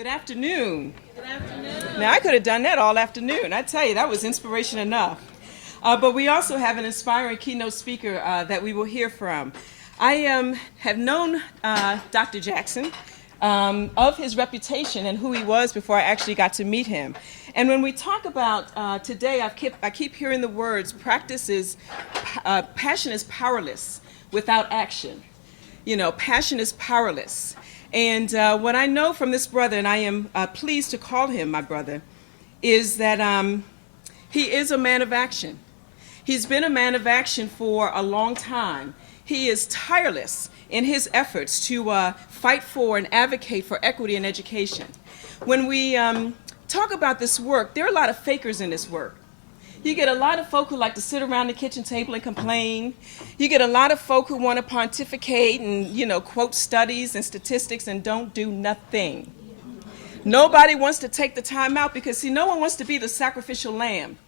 Good afternoon. Good afternoon. Now, I could have done that all afternoon. I tell you, that was inspiration enough. But we also have an inspiring keynote speaker that we will hear from. I have known Dr. Jackson of his reputation and who he was before I actually got to meet him. And when we talk about today, I keep hearing the words, passion is powerless without action. You know, passion is powerless. And what I know from this brother, and I am pleased to call him my brother, is that he is a man of action. He's been a man of action for a long time. He is tireless in his efforts to fight for and advocate for equity in education. When we talk about this work, there are a lot of fakers in this work. You get a lot of folk who like to sit around the kitchen table and complain. You get a lot of folk who want to pontificate and, quote studies and statistics and don't do nothing. Nobody wants to take the time out because, see, no one wants to be the sacrificial lamb.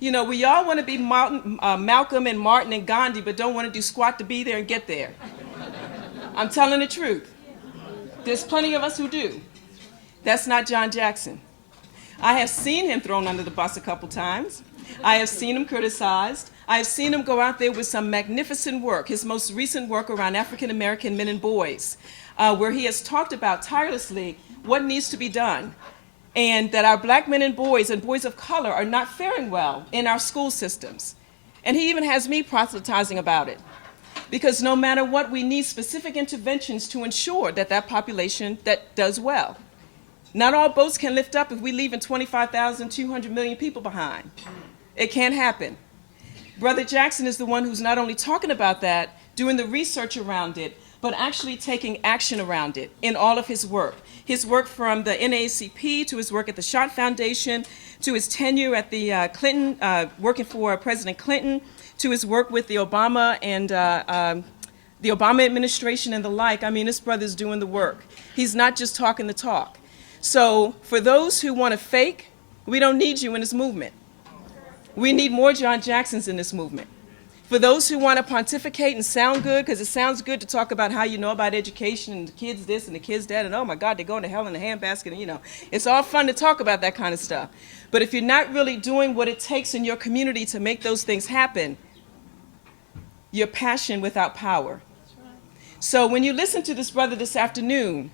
You know, we all want to be Malcolm and Martin and Gandhi, but don't want to do squat to be there and get there. I'm telling the truth. There's plenty of us who do. That's not John Jackson. I have seen him thrown under the bus a couple times. I have seen him criticized. I have seen him go out there with some magnificent work, his most recent work around African American men and boys, where he has talked about tirelessly what needs to be done, and that our black men and boys of color are not faring well in our school systems. And he even has me proselytizing about it. Because no matter what, we need specific interventions to ensure that that population that does well. Not all boats can lift up if we leaving 25,200 million people behind. It can't happen. Brother Jackson is the one who's not only talking about that, doing the research around it, but actually taking action around it in all of his work. His work from the NAACP to his work at the Schott Foundation, to his tenure at the Clinton, working for President Clinton, to his work with the Obama and the Obama administration and the like. I mean, this brother's doing the work. He's not just talking the talk. So for those who want to fake, we don't need you in this movement. We need more John Jacksons in this movement. For those who want to pontificate and sound good, because it sounds good to talk about how you know about education and the kids this and the kids that, and oh my God, they're going to hell in a handbasket, and it's all fun to talk about that kind of stuff. But if you're not really doing what it takes in your community to make those things happen, you're passion without power. So when you listen to this brother this afternoon,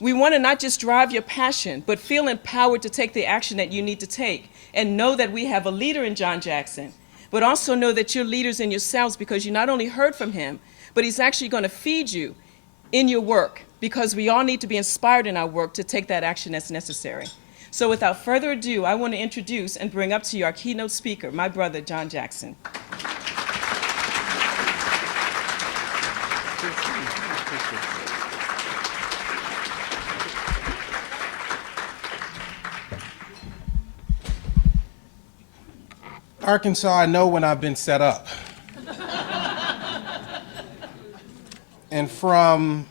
we want to not just drive your passion, but feel empowered to take the action that you need to take, and know that we have a leader in John Jackson, but also know that you're leaders in yourselves, because you not only heard from him, but he's actually going to feed you in your work, because we all need to be inspired in our work to take that action that's necessary. So without further ado, I want to introduce and bring up to you our keynote speaker, my brother, John Jackson. Arkansas, I know when I've been set up. And from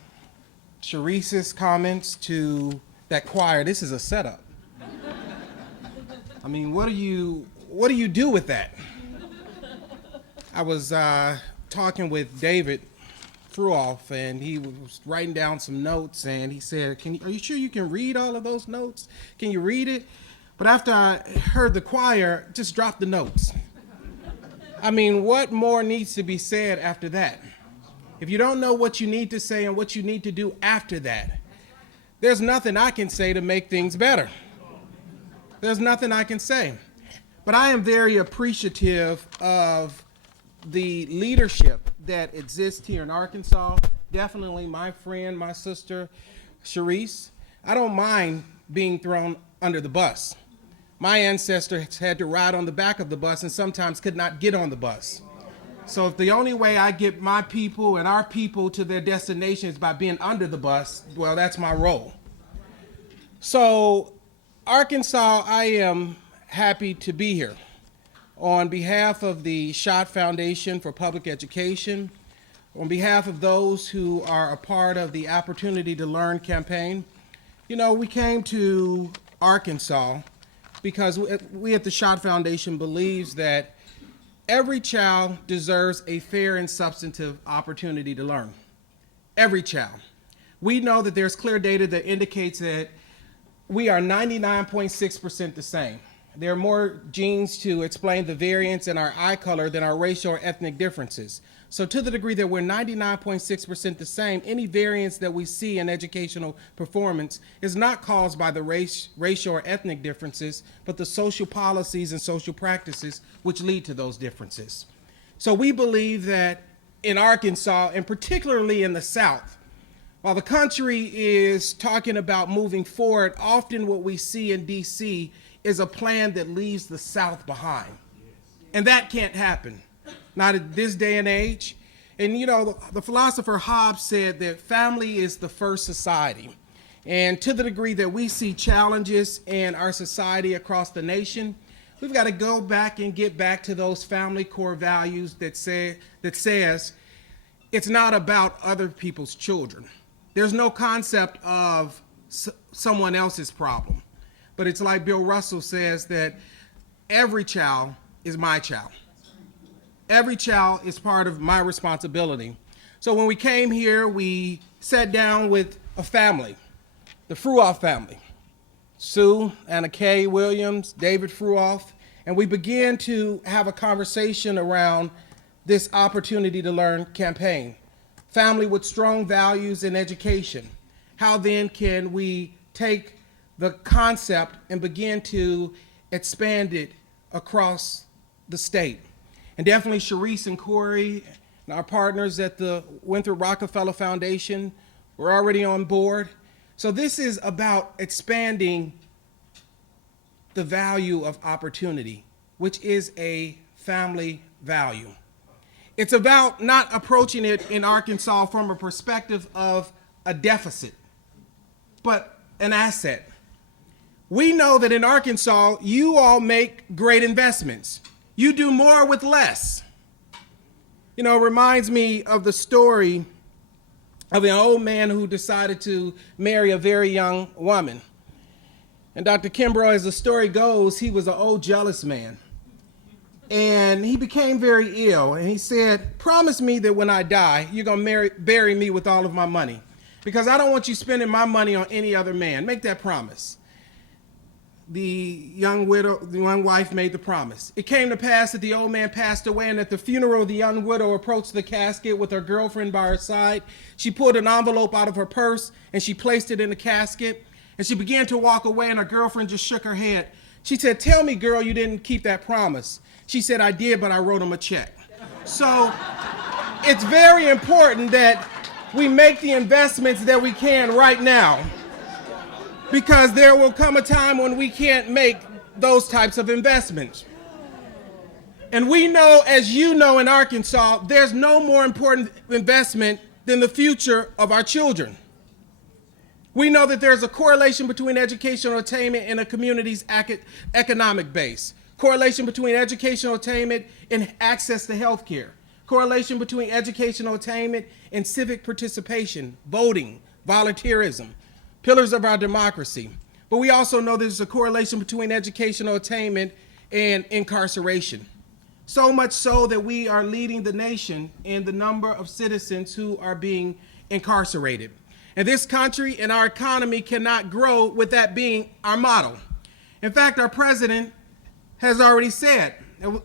Sharice's comments to that choir, this is a setup. I mean, what do you do with that? I was talking with David Fruoff, and he was writing down some notes, and he said, are you sure you can read all of those notes? Can you read it? But after I heard the choir, just drop the notes. I mean, what more needs to be said after that? If you don't know what you need to say and what you need to do after that, there's nothing I can say to make things better. There's nothing I can say. But I am very appreciative of the leadership that exists here in Arkansas. Definitely my friend, my sister, Sharice. I don't mind being thrown under the bus. My ancestors had to ride on the back of the bus and sometimes could not get on the bus. So if the only way I get my people and our people to their destination is by being under the bus, well, that's my role. So Arkansas, I am happy to be here. On behalf of the Schott Foundation for Public Education, on behalf of those who are a part of the Opportunity to Learn campaign, we came to Arkansas because we at the Schott Foundation believes that every child deserves a fair and substantive opportunity to learn. Every child. We know that there's clear data that indicates that we are 99.6% the same. There are more genes to explain the variance in our eye color than our racial or ethnic differences. So to the degree that we're 99.6% the same, any variance that we see in educational performance is not caused by the racial or ethnic differences, but the social policies and social practices which lead to those differences. So we believe that in Arkansas, and particularly in the South, while the country is talking about moving forward, often what we see in D.C. is a plan that leaves the South behind. And that can't happen, not at this day and age. And you know, the philosopher Hobbes said that family is the first society. And to the degree that we see challenges in our society across the nation, we've got to go back and get back to those family core values that says it's not about other people's children. There's no concept of someone else's problem. But it's like Bill Russell says that every child is my child. Every child is part of my responsibility. So when we came here, we sat down with a family, the Fruoff family, Sue, Anna Kay Williams, David Fruoff, and we began to have a conversation around this Opportunity to Learn campaign. Family with strong values in education. How then can we take the concept and begin to expand it across the state? And definitely Sharice and Corey and our partners at the Winthrop Rockefeller Foundation were already on board. So this is about expanding the value of opportunity, which is a family value. It's about not approaching it in Arkansas from a perspective of a deficit, but an asset. We know that in Arkansas, you all make great investments. You do more with less. You know, it reminds me of the story of an old man who decided to marry a very young woman. And Dr. Kimbrough, as the story goes, he was an old jealous man. And he became very ill, and he said, promise me that when I die, you're going to bury me with all of my money, because I don't want you spending my money on any other man. Make that promise. The young wife made the promise. It came to pass that the old man passed away, and at the funeral, the young widow approached the casket with her girlfriend by her side. She pulled an envelope out of her purse, and she placed it in the casket, and she began to walk away, and her girlfriend just shook her head. She said, tell me, girl, you didn't keep that promise. She said, I did, but I wrote him a check. So it's very important that we make the investments that we can right now, because there will come a time when we can't make those types of investments. And we know, as you know, in Arkansas, there's no more important investment than the future of our children. We know that there's a correlation between educational attainment and a community's economic base. Correlation between educational attainment and access to health care. Correlation between educational attainment and civic participation, voting, volunteerism, pillars of our democracy. But we also know there's a correlation between educational attainment and incarceration. So much so that we are leading the nation in the number of citizens who are being incarcerated. And this country and our economy cannot grow with that being our model. In fact, our president has already said,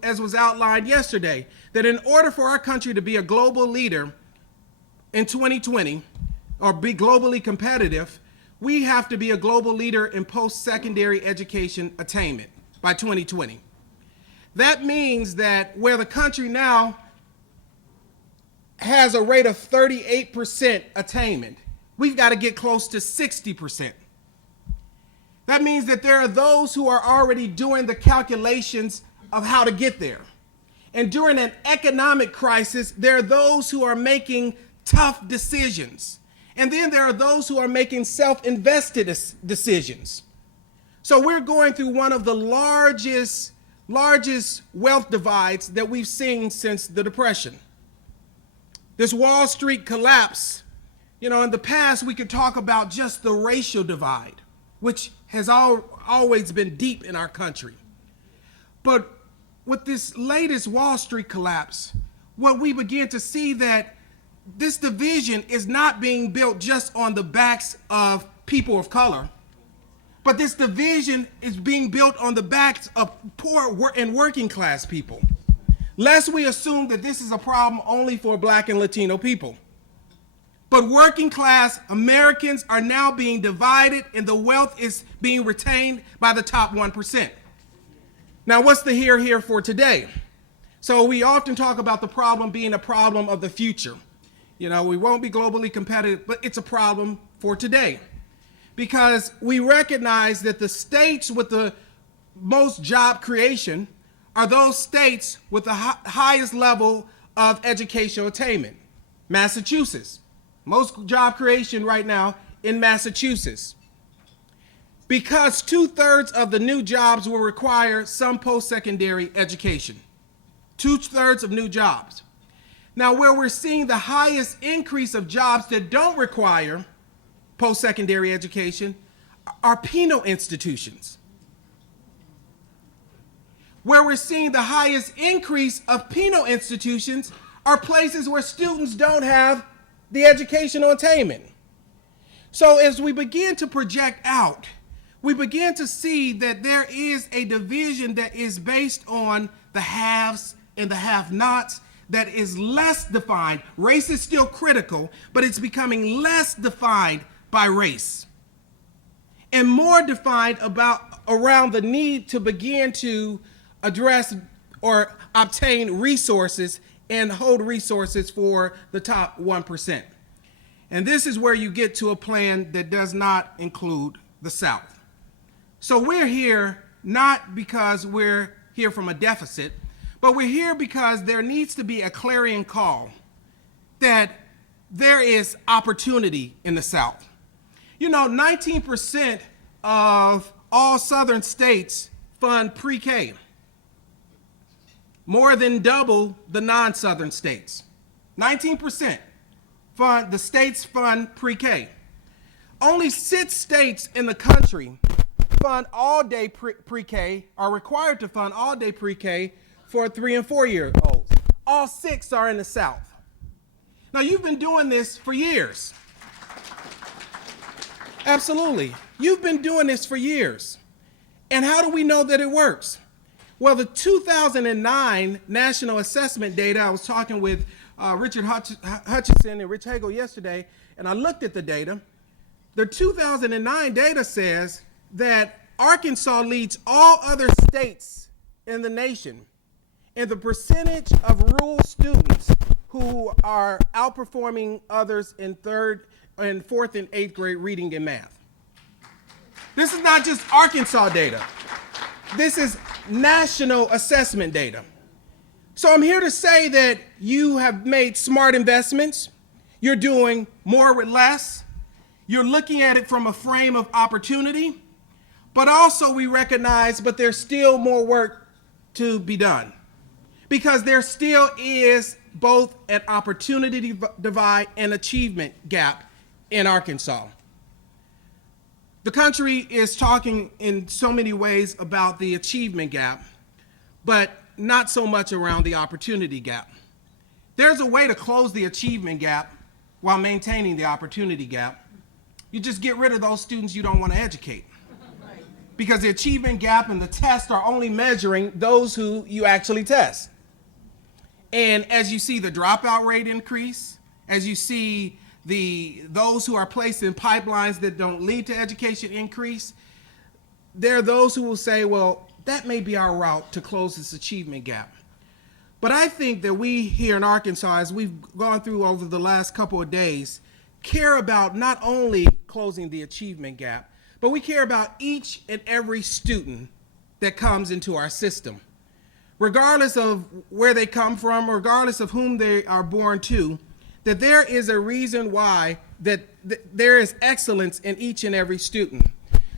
as was outlined yesterday, that in order for our country to be a global leader in 2020, or be globally competitive, we have to be a global leader in post-secondary education attainment by 2020. That means that where the country now has a rate of 38% attainment, we've got to get close to 60%. That means that there are those who are already doing the calculations of how to get there. And during an economic crisis, there are those who are making tough decisions. And then there are those who are making self-invested decisions. So we're going through one of the largest wealth divides that we've seen since the Depression. This Wall Street collapse, you know, in the past we could talk about just the racial divide, which has always been deep in our country. But with this latest Wall Street collapse, what we begin to see that this division is not being built just on the backs of people of color, but this division is being built on the backs of poor and working class people. Lest we assume that this is a problem only for Black and Latino people. But working class Americans are now being divided and the wealth is being retained by the top 1%. Now, what's the here for today? So we often talk about the problem being a problem of the future. You know, we won't be globally competitive, but it's a problem for today. Because we recognize that the states with the most job creation are those states with the highest level of educational attainment. Massachusetts. Most job creation right now in Massachusetts. Because 2/3 of the new jobs will require some post-secondary education. 2/3 of new jobs. Now, where we're seeing the highest increase of jobs that don't require post-secondary education are penal institutions. Where we're seeing the highest increase of penal institutions are places where students don't have the educational attainment. So as we begin to project out, we begin to see that there is a division that is based on the haves and the have-nots that is less defined. Race is still critical, but it's becoming less defined by race and more defined around the need to begin to address or obtain resources and hold resources for the top 1%. And this is where you get to a plan that does not include the South. So we're here not because we're here from a deficit, but we're here because there needs to be a clarion call that there is opportunity in the South. You know, 19% of all Southern states fund pre-K. More than double the non-Southern states. 19% fund, the states fund pre-K. Only 6 states in the country fund all-day pre-K, are required to fund all-day pre-K for 3 and 4-year-olds. All 6 are in the South. Now, you've been doing this for years. Absolutely. You've been doing this for years. And how do we know that it works? Well, the 2009 national assessment data, I was talking with Richard Hutchison and Rich Hagel yesterday, and I looked at the data. The 2009 data says that Arkansas leads all other states in the nation in the percentage of rural students who are outperforming others in 4th and 8th grade reading and math. This is not just Arkansas data. This is national assessment data. So I'm here to say that you have made smart investments. You're doing more with less. You're looking at it from a frame of opportunity, but also we recognize, but there's still more work to be done because there still is both an opportunity divide and achievement gap in Arkansas. The country is talking in so many ways about the achievement gap, but not so much around the opportunity gap. There's a way to close the achievement gap while maintaining the opportunity gap. You just get rid of those students you don't want to educate. Because the achievement gap and the test are only measuring those who you actually test. And as you see the dropout rate increase, as you see those who are placed in pipelines that don't lead to education increase, there are those who will say, well, that may be our route to close this achievement gap. But I think that we here in Arkansas, as we've gone through over the last couple of days, care about not only closing the achievement gap, but we care about each and every student that comes into our system. Regardless of where they come from, regardless of whom they are born to, that there is a reason why that there is excellence in each and every student.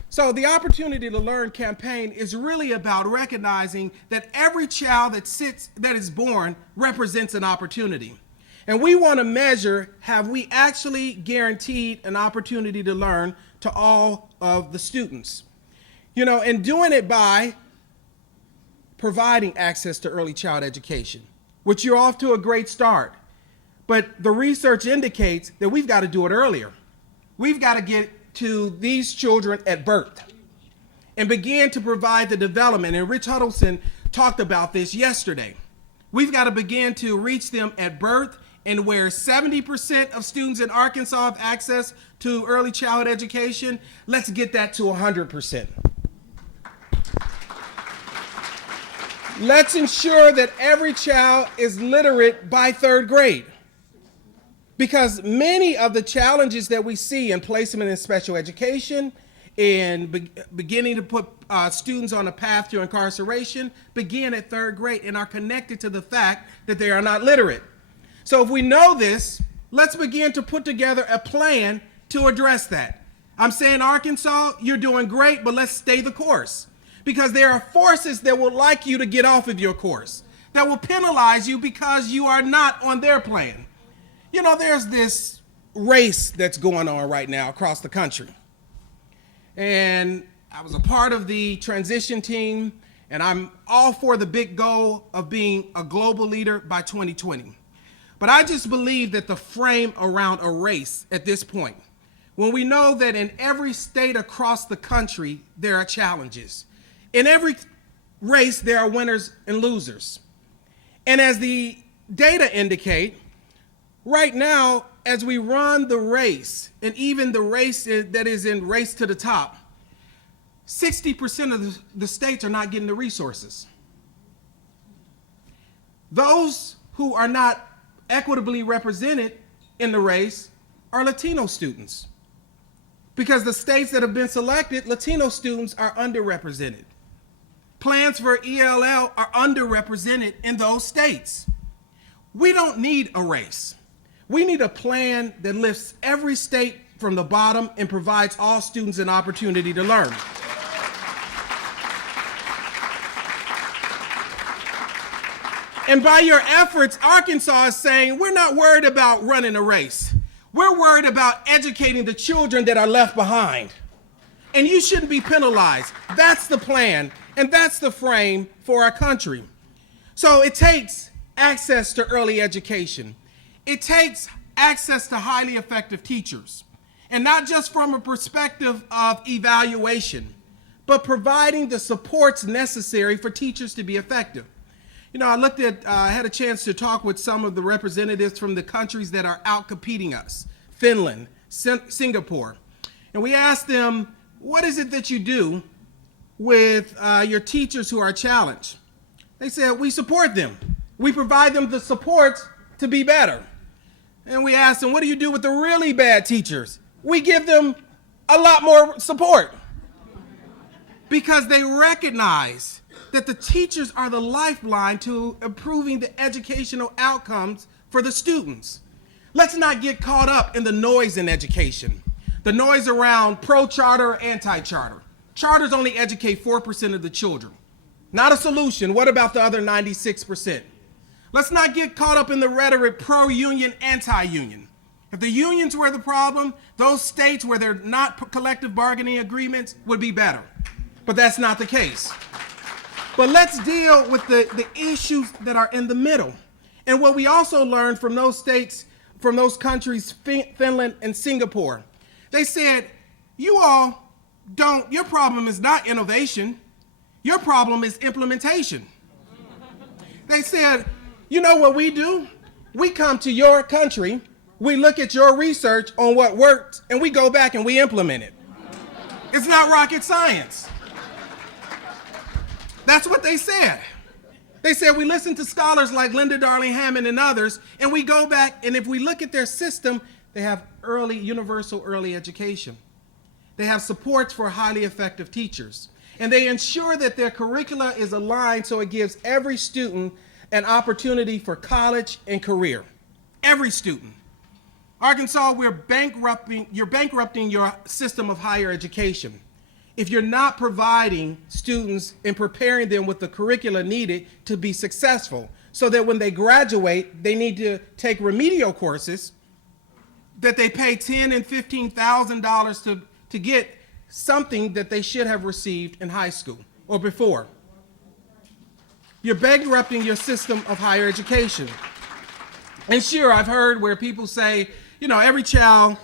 So the Opportunity to Learn campaign is really about recognizing that every child that is born represents an opportunity. And we want to measure, have we actually guaranteed an opportunity to learn to all of the students? You know, and doing it by providing access to early child education, which you're off to a great start. But the research indicates that we've got to do it earlier. We've got to get to these children at birth and begin to provide the development. And Rich Huddleston talked about this yesterday. We've got to begin to reach them at birth, and where 70% of students in Arkansas have access to early childhood education, let's get that to 100%. Let's ensure that every child is literate by 3rd grade. Because many of the challenges that we see in placement in special education and beginning to put students on a path to incarceration begin at 3rd grade and are connected to the fact that they are not literate. So if we know this, let's begin to put together a plan to address that. I'm saying, Arkansas, you're doing great, but let's stay the course. Because there are forces that will like you to get off of your course, that will penalize you because you are not on their plan. You know, there's this race that's going on right now across the country. And I was a part of the transition team, and I'm all for the big goal of being a global leader by 2020. But I just believe that the frame around a race at this point, when we know that in every state across the country, there are challenges. In every race, there are winners and losers. And as the data indicate, right now, as we run the race, and even the race that is in Race to the Top, 60% of the states are not getting the resources. Those who are not equitably represented in the race are Latino students. Because the states that have been selected, Latino students are underrepresented. Plans for ELL are underrepresented in those states. We don't need a race. We need a plan that lifts every state from the bottom and provides all students an opportunity to learn. And by your efforts, Arkansas is saying, we're not worried about running a race. We're worried about educating the children that are left behind. And you shouldn't be penalized. That's the plan, and that's the frame for our country. So it takes access to early education. It takes access to highly effective teachers. And not just from a perspective of evaluation, but providing the supports necessary for teachers to be effective. You know, I had a chance to talk with some of the representatives from the countries that are out competing us, Finland, Singapore. And we asked them, what is it that you do with your teachers who are challenged? They said, we support them. We provide them the supports to be better. And we asked them, what do you do with the really bad teachers? We give them a lot more support. Because they recognize that the teachers are the lifeline to improving the educational outcomes for the students. Let's not get caught up in the noise in education. The noise around pro-charter or anti-charter. Charters only educate 4% of the children. Not a solution. What about the other 96%? Let's not get caught up in the rhetoric pro-union, anti-union. If the unions were the problem, those states where they're not collective bargaining agreements would be better. But that's not the case. But let's deal with the issues that are in the middle. And what we also learned from those states, from those countries, Finland and Singapore, they said, your problem is not innovation, your problem is implementation. They said, you know what we do? We come to your country, we look at your research on what worked, and we go back and we implement it. It's not rocket science. That's what they said. They said we listen to scholars like Linda Darling Hammond and others, and we go back, and if we look at their system, they have universal early education. They have supports for highly effective teachers. And they ensure that their curricula is aligned so it gives every student an opportunity for college and career. Every student. Arkansas, you're bankrupting your system of higher education if you're not providing students and preparing them with the curricula needed to be successful, so that when they graduate, they need to take remedial courses that they pay $10,000 and $15,000 to get something that they should have received in high school or before. You're bankrupting your system of higher education. And sure, I've heard where people say, every child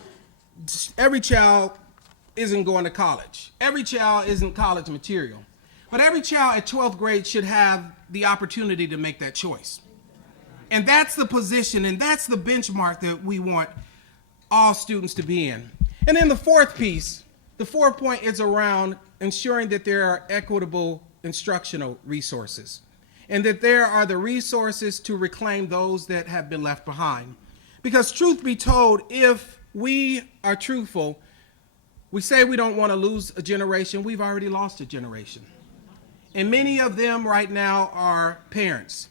isn't going to college. Every child isn't college material. But every child at 12th grade should have the opportunity to make that choice. And that's the position and that's the benchmark that we want all students to be in. And then the fourth piece, the fourth point is around ensuring that there are equitable instructional resources and that there are the resources to reclaim those that have been left behind. Because truth be told, if we are truthful, we say we don't want to lose a generation, we've already lost a generation. And many of them right now are parents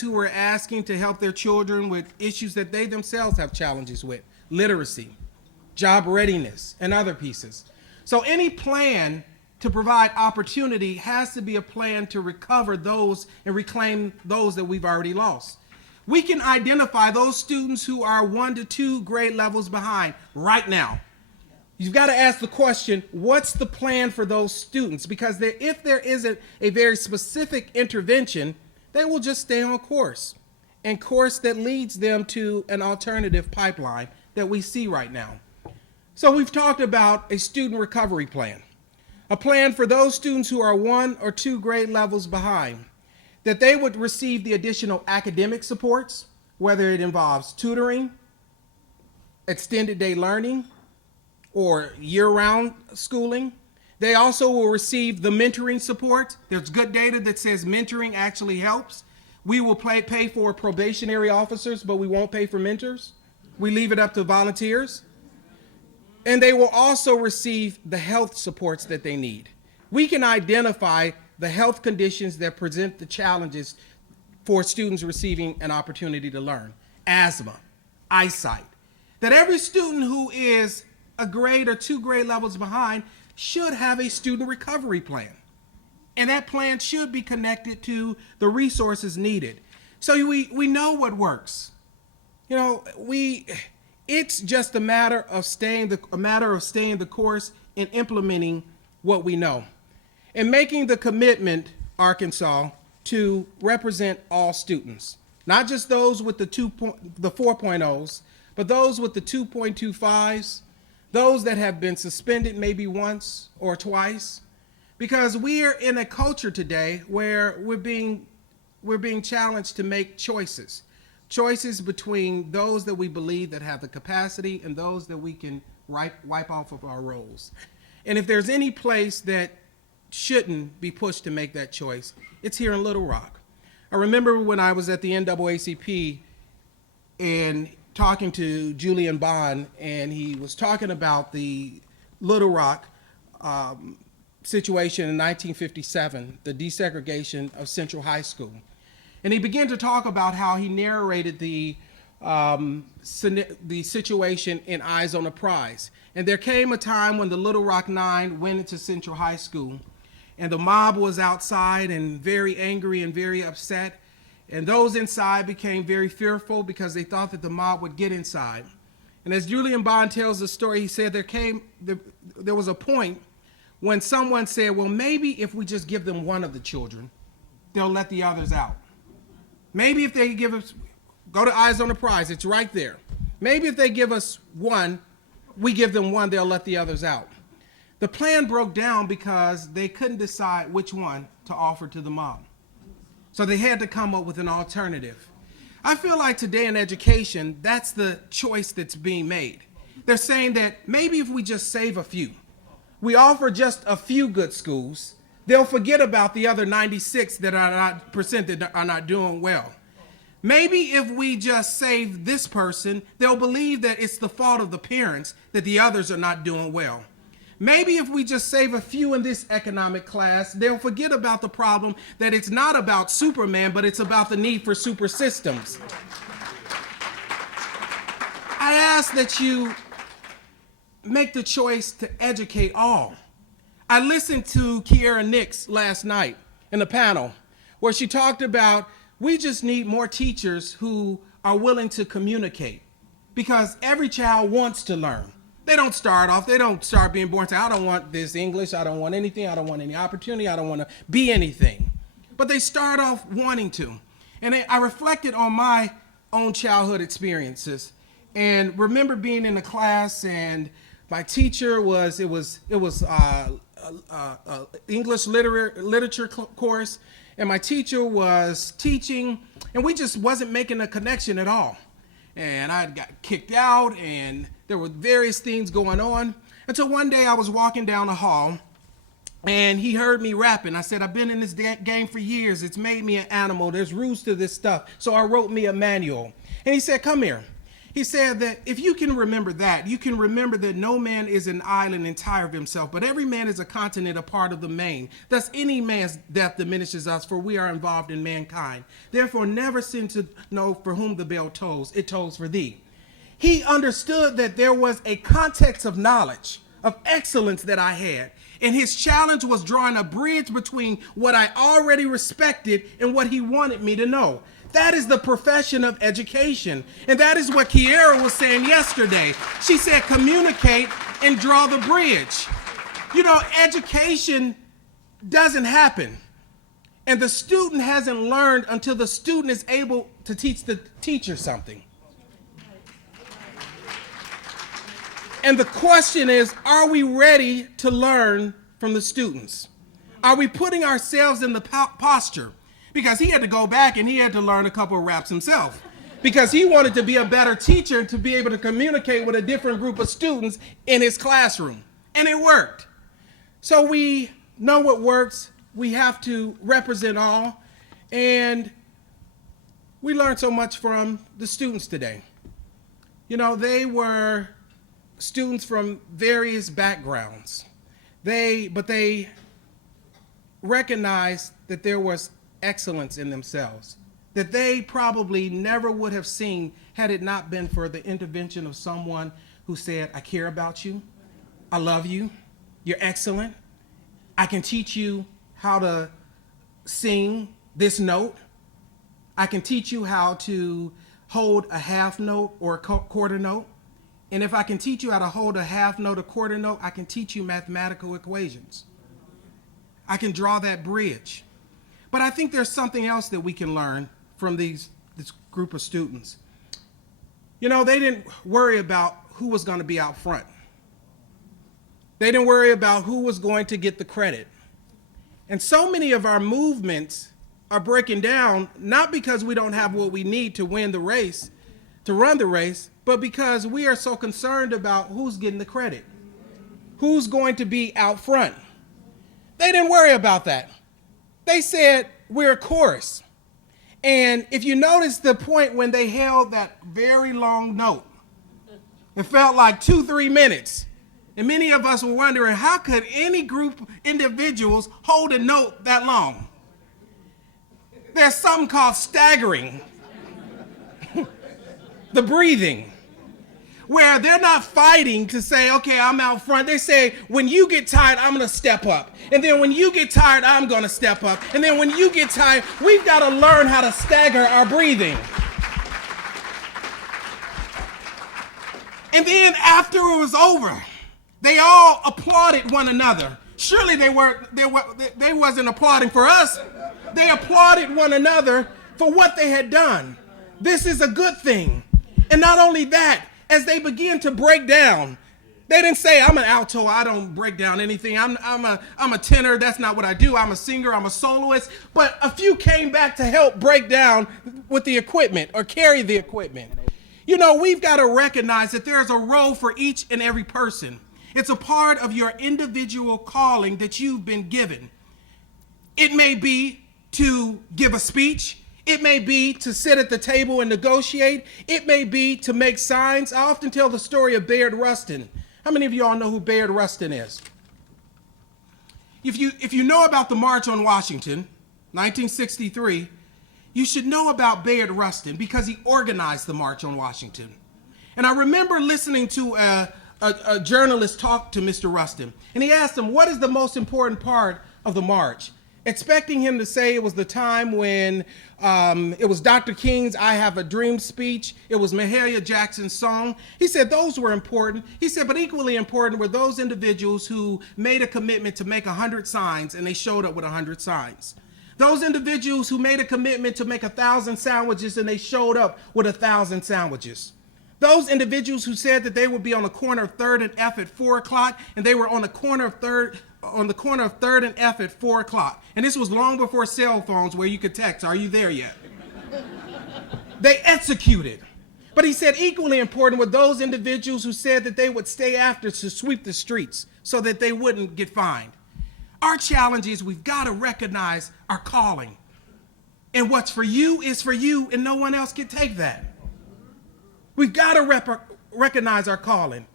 who are asking to help their children with issues that they themselves have challenges with, literacy, job readiness, and other pieces. So any plan to provide opportunity has to be a plan to recover those and reclaim those that we've already lost. We can identify those students who are 1 to 2 grade levels behind right now. You've got to ask the question, what's the plan for those students? Because if there isn't a very specific intervention, they will just stay on course, and course that leads them to an alternative pipeline that we see right now. So we've talked about a student recovery plan, a plan for those students who are 1 or 2 grade levels behind, that they would receive the additional academic supports, whether it involves tutoring, extended day learning, or year-round schooling. They also will receive the mentoring support. There's good data that says mentoring actually helps. We will pay for probationary officers, but we won't pay for mentors. We leave it up to volunteers. And they will also receive the health supports that they need. We can identify the health conditions that present the challenges for students receiving an opportunity to learn. Asthma, eyesight. That every student who is a grade or 2 grade levels behind should have a student recovery plan. And that plan should be connected to the resources needed. So we know what works. It's just a matter of staying the course and implementing what we know. And making the commitment, Arkansas, to represent all students. Not just those with the 4.0s, but those with the 2.25s, those that have been suspended maybe once or twice, because we are in a culture today where we're being challenged to make choices between those that we believe that have the capacity and those that we can wipe off of our rolls. And if there's any place that shouldn't be pushed to make that choice, it's here in Little Rock. I remember when I was at the NAACP and talking to Julian Bond, and he was talking about the Little Rock situation in 1957, the desegregation of Central High School. And he began to talk about how he narrated the situation in Eyes on the Prize. And there came a time when the Little Rock Nine went into Central High School, and the mob was outside and very angry and very upset. And those inside became very fearful because they thought that the mob would get inside. And as Julian Bond tells the story, he said there was a point when someone said, well, maybe if we just give them one of the children, they'll let the others out. Maybe if they give us, go to Eyes on the Prize, it's right there. Maybe if they give us one, we give them one, they'll let the others out. The plan broke down because they couldn't decide which one to offer to the mob. So they had to come up with an alternative. I feel like today in education, that's the choice that's being made. They're saying that maybe if we just save a few, we offer just a few good schools, they'll forget about the other 96 that are not doing well. Maybe if we just save this person, they'll believe that it's the fault of the parents that the others are not doing well. Maybe if we just save a few in this economic class, they'll forget about the problem that it's not about Superman, but it's about the need for super systems. I ask that you make the choice to educate all. I listened to Kiera Nix last night in the panel where she talked about we just need more teachers who are willing to communicate because every child wants to learn. They don't start being born saying, I don't want this English, I don't want anything, I don't want any opportunity, I don't want to be anything. But they start off wanting to. And I reflected on my own childhood experiences, and remember being in a class, and my teacher was English literature course, and my teacher was teaching, and we just wasn't making a connection at all. And I got kicked out, and there were various things going on, until one day I was walking down the hall, and he heard me rapping. I said, I've been in this game for years. It's made me an animal. There's rules to this stuff. So I wrote me a manual. And he said, come here. He said that if you can remember that, you can remember that no man is an island entire of himself, but every man is a continent, a part of the main. Thus any man's death diminishes us, for we are involved in mankind. Therefore never sin to know for whom the bell tolls. It tolls for thee. He understood that there was a context of knowledge, of excellence that I had. And his challenge was drawing a bridge between what I already respected and what he wanted me to know. That is the profession of education. And that is what Kiera was saying yesterday. She said, communicate and draw the bridge. You know, education doesn't happen. And the student hasn't learned until the student is able to teach the teacher something. And the question is, are we ready to learn from the students? Are we putting ourselves in the posture? Because he had to go back and he had to learn a couple of raps himself. Because he wanted to be a better teacher, to be able to communicate with a different group of students in his classroom. And it worked. So we know what works. We have to represent all. And we learned so much from the students today. You know, they were students from various backgrounds. But they recognized that there was excellence in themselves, that they probably never would have seen had it not been for the intervention of someone who said, I care about you, I love you, you're excellent, I can teach you how to sing this note, I can teach you how to hold a half note or a quarter note. And if I can teach you how to hold a half note, a quarter note, I can teach you mathematical equations. I can draw that bridge. But I think there's something else that we can learn from this group of students. You know, they didn't worry about who was going to be out front. They didn't worry about who was going to get the credit. And so many of our movements are breaking down, not because we don't have what we need to win the race, to run the race, but because we are so concerned about who's getting the credit, who's going to be out front. They didn't worry about that. They said, we're a chorus. And if you notice the point when they held that very long note, it felt like 2-3 minutes. And many of us were wondering, how could any group of individuals hold a note that long? There's something called staggering. The breathing, where they're not fighting to say, okay, I'm out front. They say, when you get tired, I'm going to step up. And then when you get tired, I'm going to step up. And then when you get tired, we've got to learn how to stagger our breathing. And then after it was over, they all applauded one another. Surely they wasn't applauding for us. They applauded one another for what they had done. This is a good thing. And not only that, as they begin to break down, they didn't say, I'm an alto, I don't break down anything. I'm a tenor, that's not what I do. I'm a singer, I'm a soloist. But a few came back to help break down with the equipment or carry the equipment. You know, we've got to recognize that there's a role for each and every person. It's a part of your individual calling that you've been given. It may be to give a speech. It may be to sit at the table and negotiate. It may be to make signs. I often tell the story of Bayard Rustin. How many of you all know who Bayard Rustin is? If you know about the March on Washington, 1963, you should know about Bayard Rustin because he organized the March on Washington. And I remember listening to a journalist talk to Mr. Rustin, and he asked him, what is the most important part of the march? Expecting him to say it was the time when it was Dr. King's I Have a Dream speech, it was Mahalia Jackson's song. He said those were important. He said, but equally important were those individuals who made a commitment to make 100 signs, and they showed up with 100 signs. Those individuals who made a commitment to make 1,000 sandwiches and they showed up with 1,000 sandwiches. Those individuals who said that they would be on the corner of 3rd and F at 4 o'clock, and they were on the corner of 3rd and F at 4 o'clock. And this was long before cell phones where you could text, "Are you there yet?" They executed. But he said equally important were those individuals who said that they would stay after to sweep the streets so that they wouldn't get fined. Our challenge is we've got to recognize our calling. And what's for you is for you, and no one else can take that. We've got to recognize our calling.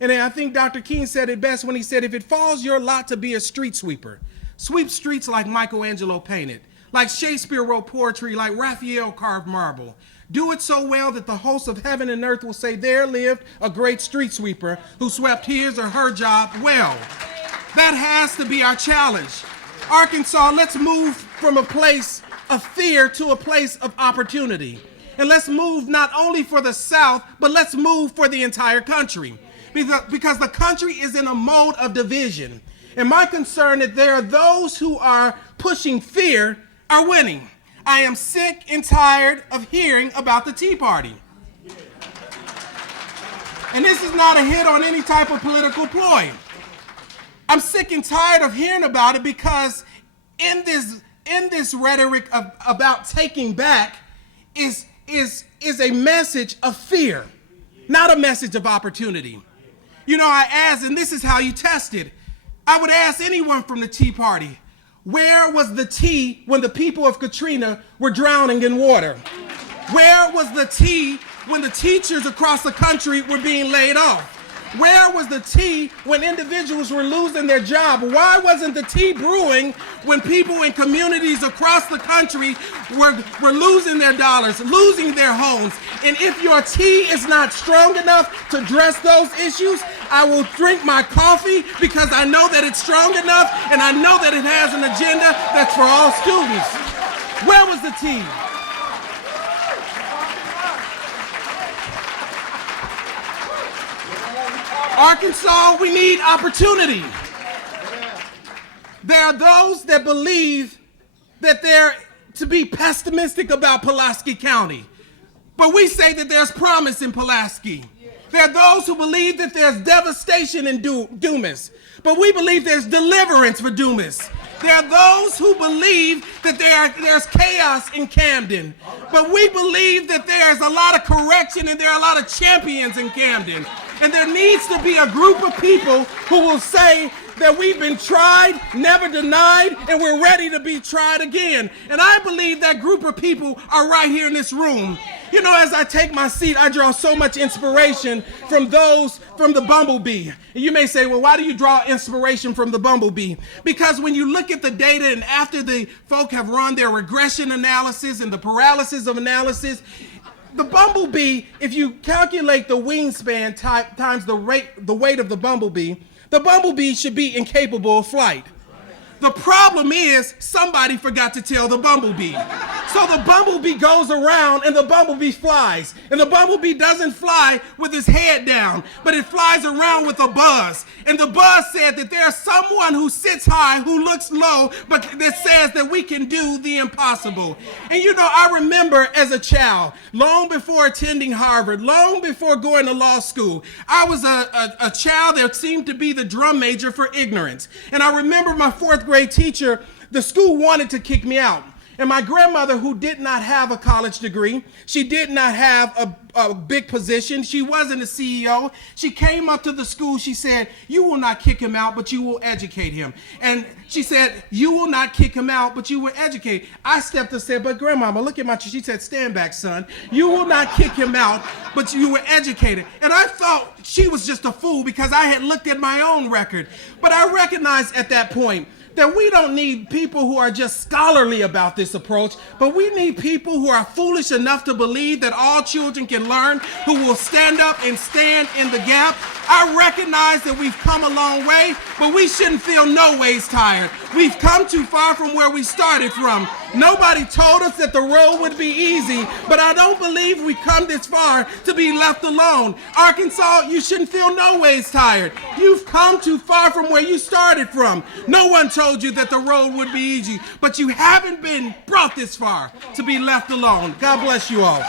And I think Dr. King said it best when he said, if it falls your lot to be a street sweeper, sweep streets like Michelangelo painted, like Shakespeare wrote poetry, like Raphael carved marble. Do it so well that the hosts of heaven and earth will say, there lived a great street sweeper who swept his or her job well. That has to be our challenge. Arkansas, let's move from a place of fear to a place of opportunity. And let's move not only for the South, but let's move for the entire country. Because the country is in a mode of division. And my concern is there are those who are pushing fear are winning. I am sick and tired of hearing about the Tea Party. And this is not a hit on any type of political ploy. I'm sick and tired of hearing about it because in this rhetoric about taking back is a message of fear, not a message of opportunity. You know, I asked, and this is how you test it. I would ask anyone from the Tea Party, where was the tea when the people of Katrina were drowning in water? Where was the tea when the teachers across the country were being laid off? Where was the tea when individuals were losing their job? Why wasn't the tea brewing when people in communities across the country were losing their dollars, losing their homes? And if your tea is not strong enough to address those issues, I will drink my coffee because I know that it's strong enough and I know that it has an agenda that's for all students. Where was the tea? Arkansas, we need opportunity. There are those that believe that they're to be pessimistic about Pulaski County, but we say that there's promise in Pulaski. There are those who believe that there's devastation in Dumas, but we believe there's deliverance for Dumas. There are those who believe that there's chaos in Camden, but we believe that there's a lot of correction and there are a lot of champions in Camden. And there needs to be a group of people who will say that we've been tried, never denied, and we're ready to be tried again. And I believe that group of people are right here in this room. You know, as I take my seat, I draw so much inspiration from the bumblebee. And you may say, well, why do you draw inspiration from the bumblebee? Because when you look at the data and after the folk have run their regression analysis and the paralysis of analysis, the bumblebee, if you calculate the wingspan times the weight of the bumblebee should be incapable of flight. The problem is somebody forgot to tell the bumblebee. So the bumblebee goes around and the bumblebee flies. And the bumblebee doesn't fly with his head down, but it flies around with a buzz. And the buzz said that there's someone who sits high, who looks low, but that says that we can do the impossible. And you know, I remember as a child, long before attending Harvard, long before going to law school, I was a child that seemed to be the drum major for ignorance. And I remember my fourth grade teacher, the school wanted to kick me out. And my grandmother, who did not have a college degree, she did not have a big position, she wasn't a CEO, she came up to the school, she said, you will not kick him out, but you will educate him. And she said, you will not kick him out, but you will educate. I stepped up and said, but grandmama, look at my, she said, stand back, son. You will not kick him out, but you will educate him. And I thought she was just a fool because I had looked at my own record. But I recognized at that point that we don't need people who are just scholarly about this approach, but we need people who are foolish enough to believe that all children can learn, who will stand up and stand in the gap, I recognize that we've come a long way, but we shouldn't feel no ways tired. We've come too far from where we started from. Nobody told us that the road would be easy, but I don't believe we've come this far to be left alone. Arkansas, you shouldn't feel no ways tired. You've come too far from where you started from. No one told you that the road would be easy, but you haven't been brought this far to be left alone. God bless you all.